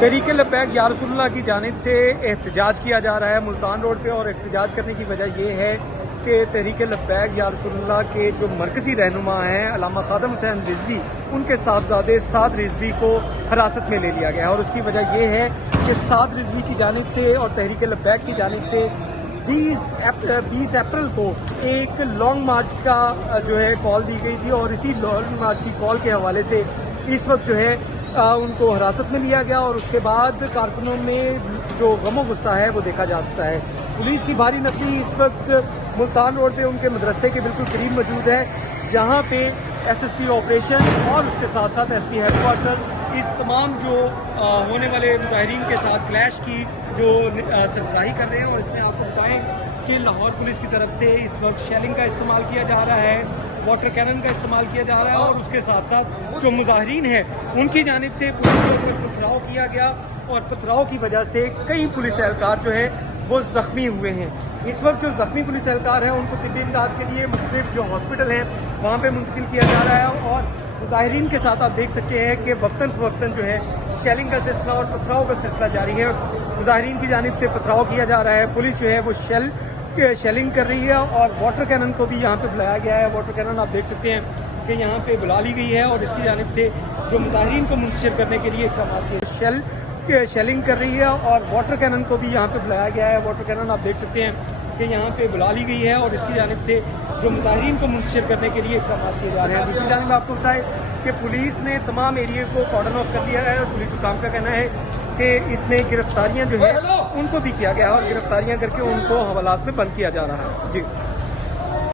تحریک لبیک یا رسول اللہ کی جانب سے احتجاج کیا جا رہا ہے ملتان روڈ پہ، اور احتجاج کرنے کی وجہ یہ ہے کہ تحریک لبیک یا رسول اللہ کے جو مرکزی رہنما ہیں علامہ خادم حسین رضوی، ان کے صاحبزادے سعد رضوی کو حراست میں لے لیا گیا ہے، اور اس کی وجہ یہ ہے کہ سعد رضوی کی جانب سے اور تحریک لبیک کی جانب سے 20 اپریل کو ایک لانگ مارچ کا جو ہے کال دی گئی تھی، اور اسی لانگ مارچ کی کال کے حوالے سے اس وقت جو ہے ان کو حراست میں لیا گیا، اور اس کے بعد کارکنوں میں جو غم و غصہ ہے وہ دیکھا جا سکتا ہے۔ پولیس کی بھاری نفری اس وقت ملتان روڈ پہ ان کے مدرسے کے بالکل قریب موجود ہے، جہاں پہ ایس ایس پی آپریشن اور اس کے ساتھ ساتھ ایس پی ہیڈ کوارٹر اس تمام جو ہونے والے مظاہرین کے ساتھ کلیش کی جو سربراہی کر رہے ہیں۔ اور اس میں آپ کو بتائیں کہ لاہور پولیس کی طرف سے اس وقت شیلنگ کا استعمال کیا جا رہا ہے، واٹر کینن کا استعمال کیا جا رہا ہے، اور اس کے ساتھ ساتھ جو مظاہرین ہیں ان کی جانب سے پولیس کے اوپر پتھراؤ کیا گیا، اور پتھراؤ کی وجہ سے کئی پولیس اہلکار جو ہے وہ زخمی ہوئے ہیں۔ اس وقت جو زخمی پولیس اہلکار ہیں ان کو طبی امداد کے لیے مختلف جو ہاسپٹل ہیں وہاں پہ منتقل کیا جا رہا ہے، اور مظاہرین کے ساتھ آپ دیکھ سکتے ہیں کہ وقتاً فوقتاً جو ہے شیلنگ کا سلسلہ اور پتھراؤ کا سلسلہ جاری ہے۔ مظاہرین کی جانب سے پتھراؤ کیا جا رہا ہے، پولیس جو ہے وہ شیلنگ کر رہی ہے، اور واٹر کینن کو بھی یہاں پہ بلایا گیا ہے۔ واٹر کینن آپ دیکھ سکتے ہیں کہ یہاں پہ بلا لی گئی ہے، اور اس کی جانب سے جو مظاہرین کو منتشر کرنے کے لیے اقدامات کیے شیلنگ کر رہی ہے، اور واٹر کینن کو بھی یہاں پہ بلایا گیا ہے۔ واٹر کینن آپ دیکھ سکتے ہیں کہ یہاں پہ بلا لی گئی ہے، اور اس کی جانب سے جو مظاہرین کو منتشر کرنے کے لیے اقدامات کیے جا رہے ہیں۔ دوسری جانب آپ کو بتائیں کہ پولیس نے تمام ایریے کو کارڈن آف کر لیا ہے، اور پولیس حکام کا کہنا ہے کہ اس میں گرفتاریاں جو ہیں ان کو بھی کیا گیا ہے، اور گرفتاریاں کر کے ان کو حوالات میں بند کیا جا رہا ہے۔ جی